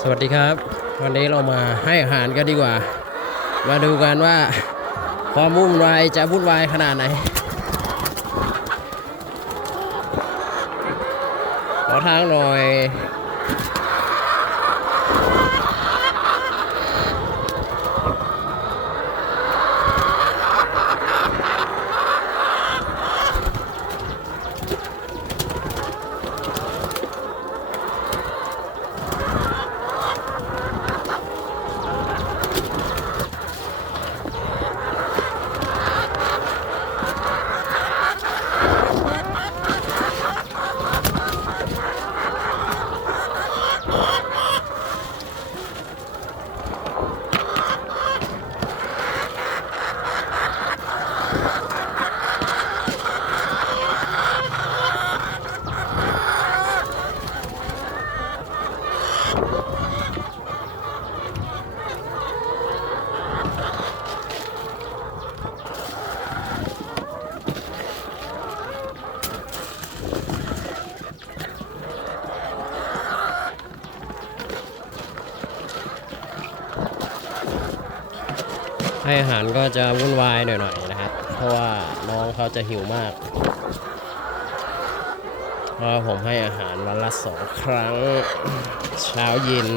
สวัสดีครับ วันนี้เรามาให้อาหารกันดีกว่า มาดูกันว่า ความวุ่นวายจะวุ่นวายขนาดไหน ขอทางหน่อย ให้อาหารก็จะวุ่นวายหน่อยๆนะครับ เพราะว่าน้องเขาจะหิวมากเพราะผมให้อาหารวันละสองครั้ง เช้าเย็น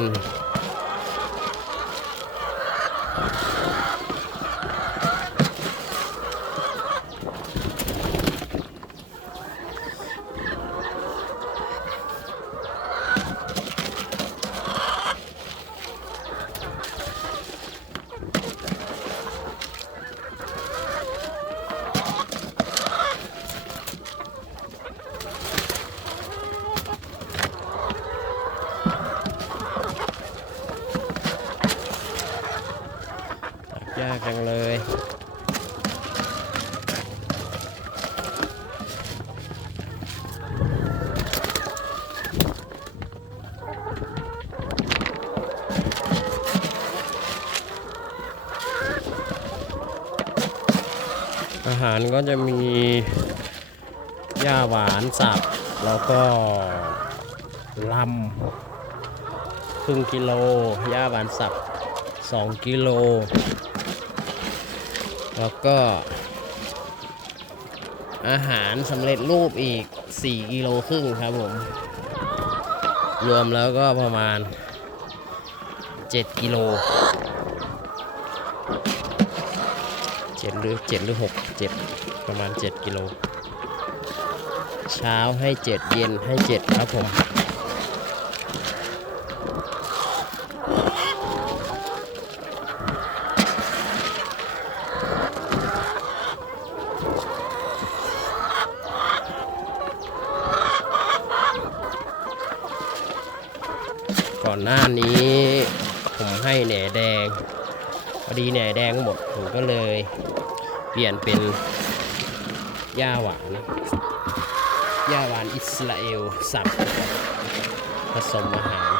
อาหารก็จะมีหญ้าหวานสับ แล้วก็ลำครึ่งกิโลหญ้าหวานสับ 2 กิโล แล้วก็อาหารสำเร็จรูปอีก 4 กิโลครึ่งครับผม รวมแล้วก็ประมาณ 7 กิโล 7หรือ7หรือ6 7ประมาณ7กิโล เช้าให้7เย็นให้7ครับผมก่อนหน้านี้ผมให้แหน่แดง พอดีแหน่ยแดงหมดผมก็เลยเปลี่ยนเป็นหญ้าหวานหญ้าหวานอิสราเอลสับผสมอาหาร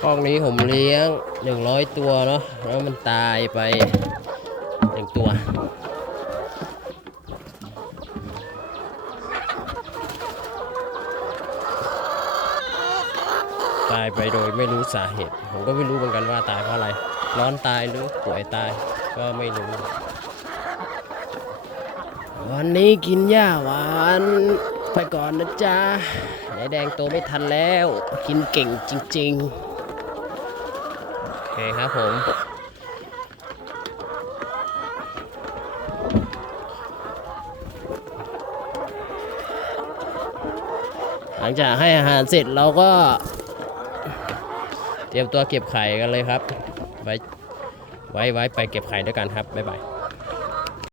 คอกนี้ผมเลี้ยง 100 ตัวเนาะแล้วมันตายไปหนึ่งตัวายไปโดยไม่รู้สาเหตุ ผมก็ไม่รู้เหมือนกันว่าตายเพราะอะไร ร้อนตายหรือป่วยตายก็ไม่รู้ วันนี้กินหญ้าหวาน ไปก่อนนะจ๊ะไอ้แดงโตไม่ทันแล้ว กินเก่งจริงๆโอเคครับผมหลังจากให้อาหารเสร็จเราก็ เตรียมตัวเก็บไข่กันเลยครับ ไว้ไว้ไว้ไปเก็บไข่ด้วยกันครับ บ๊ายบาย